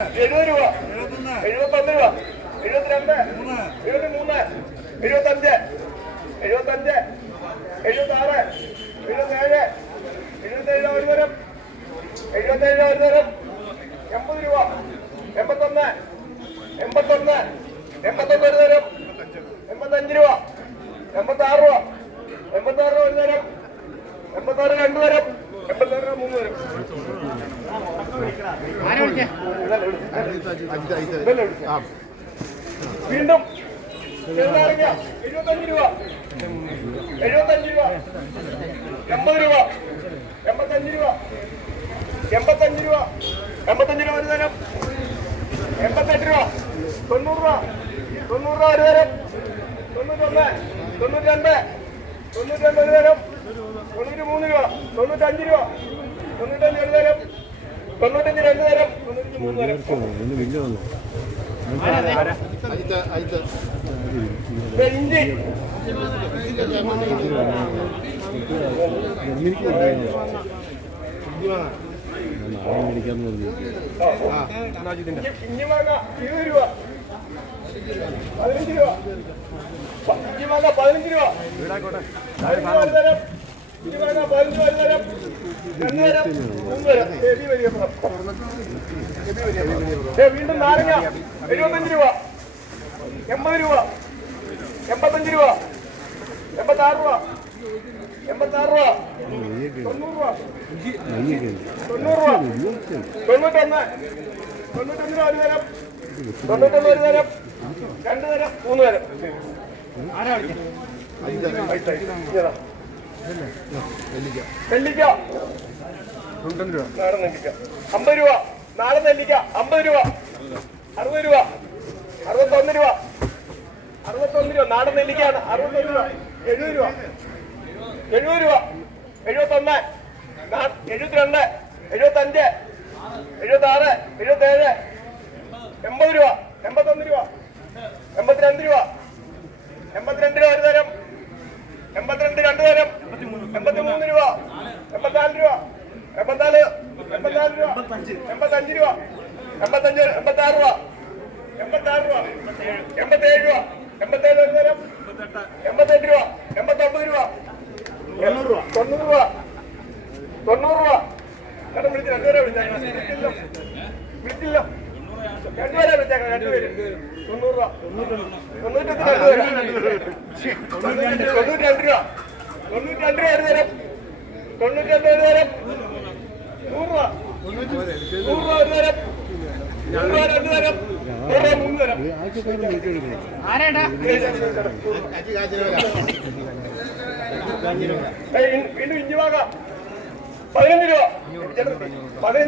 എഴുപത് രൂപ. എഴുപത്തൊന്ന്. രൂപ. എഴുപത്തിരണ്ട്. എഴുപത്തി മൂന്ന് എഴുപത്തഞ്ച്. എഴുപത്തഞ്ച്. എഴുപത്താറ്. എഴുപത്തേഴ്. എഴുപത്തേഴ് ഒരു തരം. എഴുപത്തേഴ് ഒരു തരം. എൺപത് രൂപ. എൺപത്തൊന്ന്. എൺപത്തൊന്ന്. എൺപത്തൊന്ന് ഒരു തരം. എൺപത്തഞ്ച് രൂപ. എൺപത്താറ് രൂപ. എൺപത്താറ് രൂപ ഒരു തരം. എൺപത്താറ് രണ്ട് തരം. എൺപത്താറ് രൂപ മൂന്ന് തരം? വീണ്ടും എഴുപത്തഞ്ച് രൂപ. എഴുപത്തഞ്ച് രൂപ. എൺപത് രൂപ. എൺപത്തഞ്ച് രൂപ. എൺപത്തഞ്ച് രൂപ. എൺപത്തഞ്ച് രൂപ ഒരു തരം. എൺപത്തെട്ട് രൂപ. തൊണ്ണൂറ് രൂപ. തൊണ്ണൂറ് രൂപ ഒരു തരം. തൊണ്ണൂറ്റൊന്ന് തൊണ്ണൂറ്റിരണ്ട് തൊണ്ണൂറ്റിരണ്ട് ഒരു തരം. തൊണ്ണൂറ്റി മൂന്ന് രൂപ. തൊണ്ണൂറ്റഞ്ച് രൂപ. തൊണ്ണൂറ്റഞ്ച് തൊണ്ണൂറ്റഞ്ച് രണ്ട് തരം തൊണ്ണൂറ്റി മൂന്ന് ദേ ഇഞ്ചി ഇഞ്ചി- മാങ്ങ ഇരുപത് രൂപ. പതിനഞ്ച് രൂപ. ഇഞ്ചി മാങ്ങ പതിനഞ്ച് രൂപ. വീണ്ടും നാരങ്ങ എഴുപത്തഞ്ച് രൂപ എൺപത് രൂപ എൺപത്തഞ്ച് രൂപ എൺപത്താറ് രൂപ എൺപത്താറ് രൂപ തൊണ്ണൂറ് രൂപ തൊണ്ണൂറ് രൂപ തൊണ്ണൂറ്റൊന്ന് ഒരു രണ്ട് തരം മൂന്ന് തരം. നെല്ലിക്ക. നാടൻ നെല്ലിക്ക. അമ്പത് രൂപ. നാടൻ നെല്ലിക്ക. അമ്പത് രൂപ. അറുപത് രൂപ. അറുപത്തൊന്ന് രൂപ. അറുപത്തൊന്ന് രൂപ. നാടൻ നെല്ലിക്കയാണ്. അറുപത്തൊന്ന് രൂപ. എഴുപത് രൂപ. എഴുപത് രൂപ. എഴുപത്തൊന്ന്. എഴുപത്തിരണ്ട്. എഴുപത്തഞ്ച്. എഴുപത്താറ്. എഴുപത്തേഴ്. എൺപത് രൂപ. എൺപത്തൊന്ന് രൂപ. എൺപത്തിരണ്ട് രൂപ. എൺപത്തിരണ്ട് രൂപ ഒരു തരം എൺപത്തിരണ്ട് രണ്ട് തരം എൺപത്തിമൂന്ന് രൂപ എൺപത്തിനാല് രൂപ. എൺപത്തിനാല് എൺപത്തിനാല് രൂപ. എൺപത്തഞ്ച് രൂപ. എൺപത്തഞ്ച് എൺപത്താറ് രൂപ. എൺപത്താറ് രൂപ. എൺപത്തേഴ് രൂപ. എൺപത്തേഴ് ഒരു തരം എൺപത്തെട്ട് രൂപ. എൺപത്തൊമ്പത് രൂപ. തൊണ്ണൂറ് രൂപ. തൊണ്ണൂറ് രൂപ. തൊണ്ണൂറ് രൂപ. ചേട്ടൻ വിളിച്ചു രണ്ടുപേരെ വിളിച്ചേക്കണം വിളിച്ചില്ലോ. രണ്ടുപേരെ വിളിച്ചേക്കാം രണ്ടുപേര്. തൊണ്ണൂറ് രൂപ. തൊണ്ണൂറ്റി രണ്ടുപേര്. തൊണ്ണൂറ്റി രണ്ട് രൂപ. തൊണ്ണൂറ്റി രണ്ട് രൂപ ഒരു തൊണ്ണൂറ്റി രണ്ട് ഒരു തരം നൂറ് രൂപ. നൂറ് രൂപ ഒരു തരം നൂറ് രൂപ രണ്ട് തരം നൂറ് രൂപ മൂന്ന് പതിനഞ്ച് രൂപ. പതിനഞ്ച്